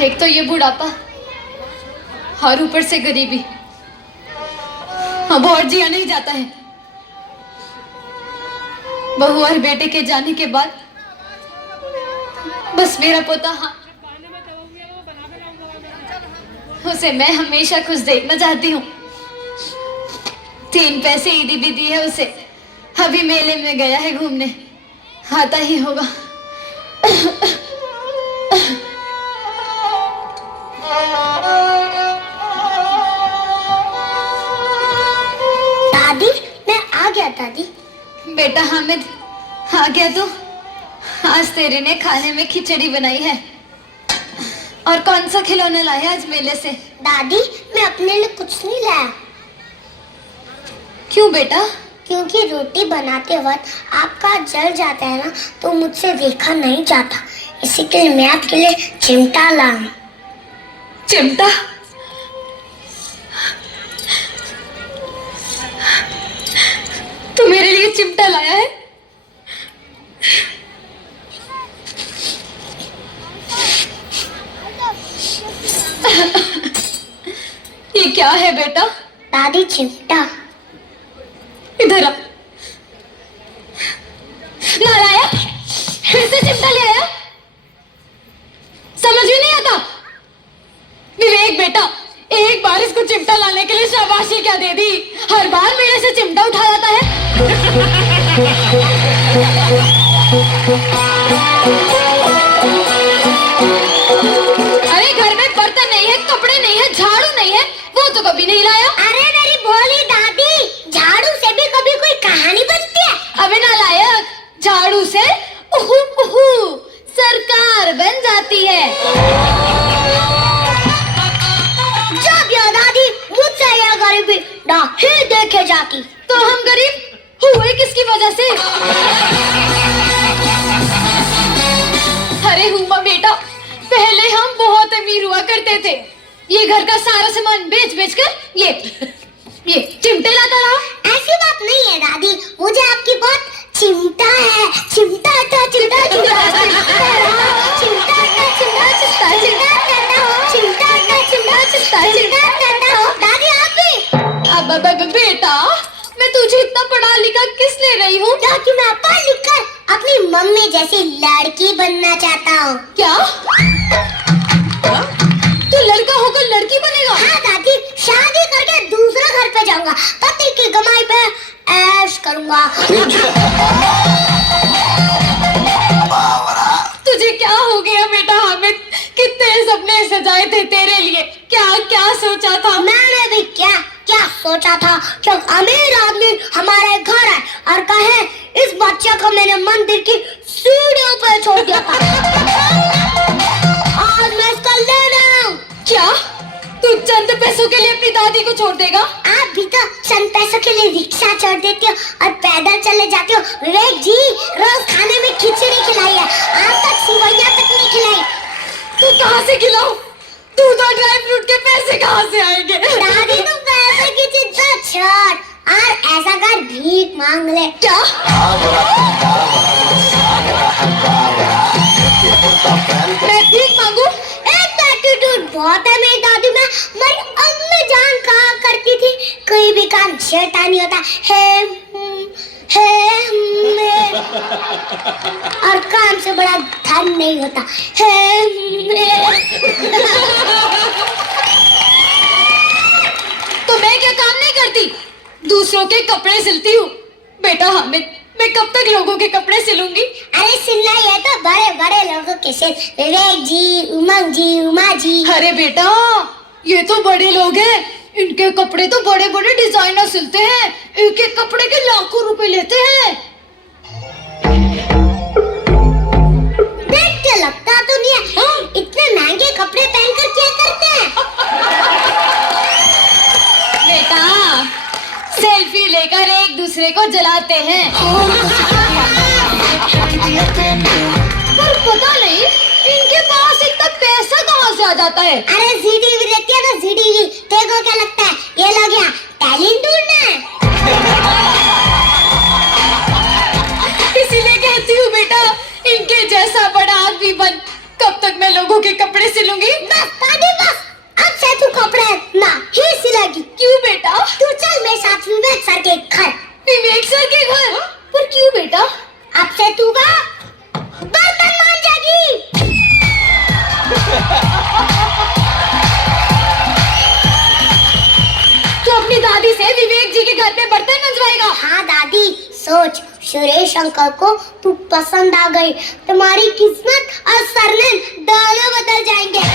एक तो ये बुढ़ापा और ऊपर से गरीबी, अब और जिया नहीं जाता है। बहू और बेटे के जाने के बाद बस मेरा पोता, हाँ, उसे मैं हमेशा खुश देखना चाहती हूँ। 3 पैसे ईदी भी दी है उसे, अभी मेले में गया है घूमने, आता ही होगा। दादी, मैं आ गया दादी। बेटा हामिद, आ गया तू? आज तेरे ने खाने में खिचड़ी बनाई है। और कौन सा खिलौना लाया आज मेले से? दादी, मैं अपने लिए कुछ नहीं लाया। क्यों बेटा? क्योंकि रोटी बनाते वक्त आपका जल जाता है ना, तो मुझसे देखा नहीं जाता, इसी के लिए मैं आपके लिए चिमटा लाऊं। चिमटा? तू मेरे लिए चिमटा लाया है? ये क्या है बेटा? दादी, चिमटा। इधर आ। लाया फिर से चिमटा ले आया? समझ ही नहीं आता। विवेक बेटा, एक बार इसको चिमटा लाने के लिए शाबाशी क्या दे दी, हर बार मेरे से चिमटा उठा जाता है। अरे घर में बर्तन नहीं है, कपड़े नहीं है, झाड़ू नहीं है, वो तो कभी नहीं लाया। अरे मेरी भोली दादी, झाड़ू से भी कभी कोई कहानी बनती है? अबे नालायक, झाड़ू से उहु उहु सरकार बन जाती है। जब या दादी मुझसे यह गरीबी ना ही देखे जाती। तो हम गरीब हुए किसकी वजह से? अरे हुमा बेटा, पहले हम बहुत अमीर हुआ करते थे, ये घर का सारा सामान बेच बेच कर ये चिमटे लाता रहा। ऐसी बात नहीं है दादी, मुझे आपकी बहुत चिमटा है। चिमटा था, चिमटा चिमटा चिमटा था, चिमटा चिमटा चिमटा करता हो, चिमटा था, चिमटा चिमटा चिमटा करता हो। दादी आप भी? अब बेटा, मैं तुझे इतना पढ़ा लिखा किस ले रही हूँ? क्योंकि मैं पढ़ लिख कर अपनी मम्मी जैसी लड़की बनना चाहता हूँ। क्या? तू लड़का होकर लड़की बनेगा? हाँ दादी, शादी करके दूसरा घर पे जाऊंगा, पति की कमाई पे ऐश करूंगा। तुझे क्या हो गया बेटा हामिद? कितने सपने सजाए थे तेरे लिए, क्या क्या सोचा था? मैंने भी क्या क्या सोचा था, जब अमीर आदमी हमारे घर आए और कहे इस बच्चे को मैंने मंदिर की सीढ़ियों पे छोड़ दिया था, आज मैं इसका लेने आया हूँ। क्या तू चंद पैसों के लिए अपनी दादी को छोड़ देगा? आप भी तो चंद पैसों के लिए रिक्शा छोड़ देती हो और पैदल चले जाते हो। विवेक जी रोज खाने में खिचड़ी खिलाई है, आज तक सिवैया तक नहीं खिलाई। तू कहाँ से खिलाऊं? दूध और ड्राई फ्रूट के पैसे कहाँ से आएंगे? दादी तू पैसे की चिंता छोड़ और ऐसा कर भीख मांग ले। क्या? मैं भीख मांगू? एक एटीट्यूड बहुत है मेरी दादी में। मेरी अम्मी जान कहा करती थी, कोई भी काम शैतानी होता है और काम से बड़ा धन नहीं होता है। तो मैं क्या काम नहीं करती? दूसरों के कपड़े सिलती हूँ। बेटा हामिद, मैं कब तक लोगों के कपड़े सिलूंगी? अरे सिलना ही है तो बड़े बड़े लोगों के सिल, विवेक जी, उमंग जी, उमा जी। अरे बेटा, ये तो बड़े लोग हैं, इनके कपड़े तो बड़े बड़े डिजाइनर सिलते हैं, एक एक कपड़े के लाखों रुपए लेते हैं। देख के लगता तो नहीं है, इतने महंगे कपड़े पहनकर क्या करते हैं? बेटा, सेल्फी लेकर एक दूसरे को जलाते हैं। पर पता नहीं इनके पास इतना पैसा कहाँ से आ जाता है? अरे जीडीवी रहती है ना, जीडीवी। देखो क्या लगता है ये लोग यहाँ टैलेंट ढूंढना है। इसीलिए कहती हूँ बेटा, इनके जैसा बड़ा आदमी बन। कब तक मैं लोगों के कपड़े सिलूंगी? के घर। विवेक सर के घर? पर क्यों बेटा? आपसे तू का बर्तन मांजेगी। तू अपनी दादी से विवेक जी के घर पे बर्तन मंजवाएगा? हाँ दादी, सोच, सुरेश अंकल को तू पसंद आ गई, तुम्हारी किस्मत और सरनेम दोनों बदल जाएंगे।